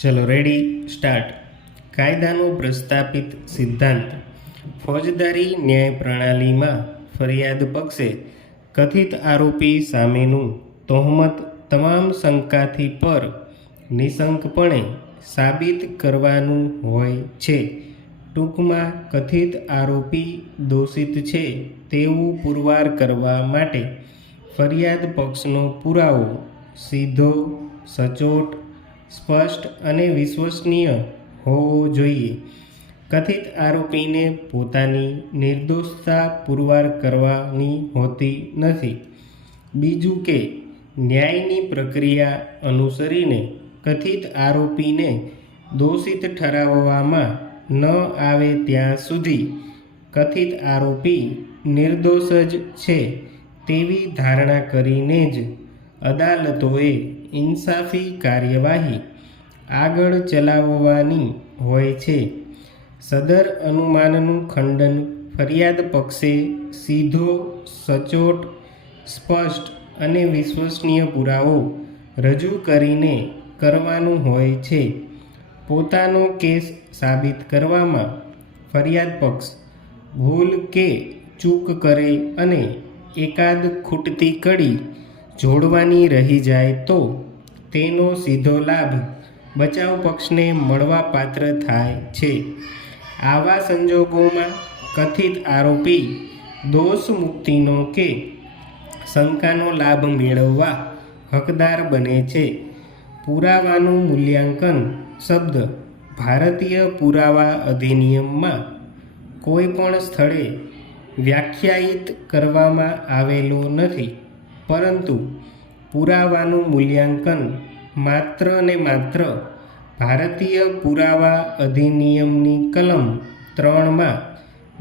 ચલો ready start. કાયદાનો પ્રસ્થાપિત સિદ્ધાંત. ફોજદારી ન્યાય પ્રણાલીમાં ફરિયાદ પક્ષે કથિત આરોપી સામેનું તોહમત તમામ શંકાથી પર નિશંકપણે સાબિત કરવાનું હોય છે. ટૂંકમાં કથિત આરોપી દોષિત છે તેવું પુરવાર કરવા માટે ફરિયાદ પક્ષનો પુરાવો સીધો, સચોટ, સ્પષ્ટ અને વિશ્વસનીય હોવો જોઈએ. કથિત આરોપીને પોતાની નિર્દોષતા પુરવાર કરવાની હોતી નથી. બીજું કે ન્યાયની પ્રક્રિયા અનુસરીને કથિત આરોપીને દોષિત ઠરાવવામાં ન આવે ત્યાં સુધી કથિત આરોપી નિર્દોષ જ છે તેવી ધારણા કરીને જ અદાલતોએ ઇન્સાફી કાર્યવાહી આગળ ચલાવવાની હોય છે. સદર અનુમાનનું ખંડન ફરિયાદ પક્ષે સીધો, સચોટ, સ્પષ્ટ અને વિશ્વસનીય પુરાવો રજૂ કરીને કરવાનું હોય છે. પોતાનો કેસ સાબિત કરવામાં ફરિયાદ પક્ષ ભૂલ કે ચૂક કરે અને એકાદ ખૂટતી કડી જોડવાની રહી જાય તો તેનો સીધો લાભ બચાવ પક્ષને મળવાપાત્ર થાય છે. આવા સંજોગોમાં કથિત આરોપી દોષ મુક્તિનો કે શંકાનો લાભ મેળવવા હકદાર બને છે. પુરાવાનું મૂલ્યાંકન શબ્દ ભારતીય પુરાવા અધિનિયમમાં કોઈ પણ સ્થળે વ્યાખ્યાયિત કરવામાં આવેલો નથી, પરંતુ પુરાવાનું મૂલ્યાંકન માત્ર ને માત્ર ભારતીય પુરાવા અધિનિયમની કલમ 3માં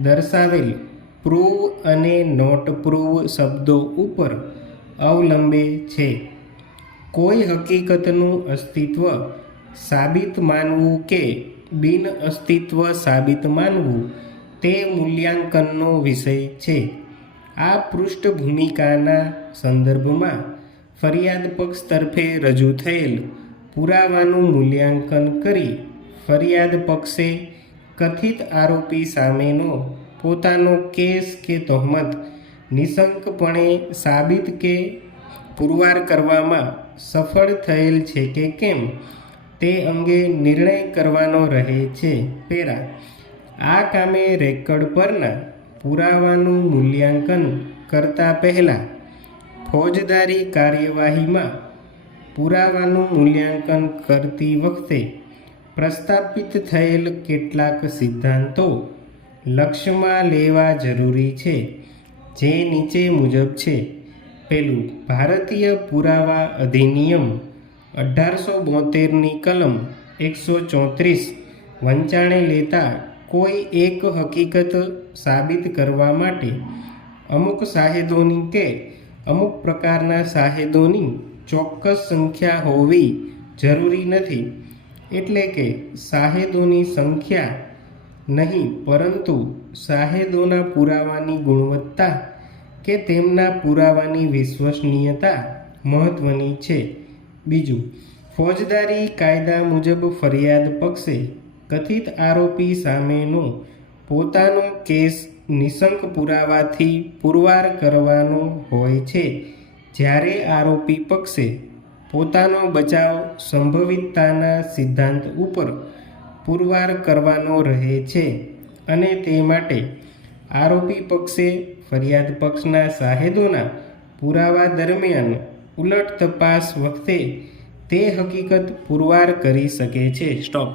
દર્શાવેલ પ્રૂવ અને નોટ પ્રૂવ શબ્દો ઉપર અવલંબે છે. કોઈ હકીકતનું અસ્તિત્વ સાબિત માનવું કે બિન અસ્તિત્વ સાબિત માનવું તે મૂલ્યાંકનનો વિષય છે. આ પૃષ્ઠભૂમિકાના સંદર્ભમાં ફરિયાદ પક્ષ તરફે રજૂ થયેલ પુરાવાનું મૂલ્યાંકન કરી ફરિયાદ પક્ષે કથિત આરોપી સામેનો પોતાનો કેસ કે તોહમત નિશંકપણે સાબિત કે પુરવાર કરવામાં સફળ થયેલ છે કે કેમ તે અંગે નિર્ણય કરવાનો રહે છે. પેરા. આ કામે રેકર્ડ પરના પુરાવાનું મૂલ્યાંકન કરતા પહેલાં ફોજદારી કાર્યવાહીમાં પુરાવાનું મૂલ્યાંકન કરતી વખતે પ્રસ્થાપિત થયેલ કેટલાક સિદ્ધાંતો લક્ષ્યમાં લેવા જરૂરી છે, જે નીચે મુજબ છે. પહેલું, ભારતીય પુરાવા અધિનિયમ 1872ની કલમ 134 વંચાણે લેતા કોઈ એક હકીકત સાબિત કરવા માટે અમુક સાહેદોની કે અમુક પ્રકારના સાહેદોની ચોક્કસ સંખ્યા હોવી જરૂરી નથી. એટલે કે સાહેદોની સંખ્યા નહીં, પરંતુ સાહેદોના પુરાવાની ગુણવત્તા કે તેમના પુરાવાની વિશ્વસનીયતા મહત્વની છે. બીજું, ફોજદારી કાયદા મુજબ ફરિયાદ પક્ષે કથિત આરોપી સામેનો પોતાનો કેસ નિશંક પુરાવાથી પુરવાર કરવાનો હોય છે. જ્યારે આરોપી પક્ષે પોતાનો બચાવ સંભવિતતાના સિદ્ધાંત ઉપર પુરવાર કરવાનો રહે છે, અને તે માટે આરોપી પક્ષે ફરિયાદ પક્ષના સાહેદોના પુરાવા દરમિયાન ઉલટ તપાસ વખતે તે હકીકત પુરવાર કરી શકે છે. સ્ટોપ.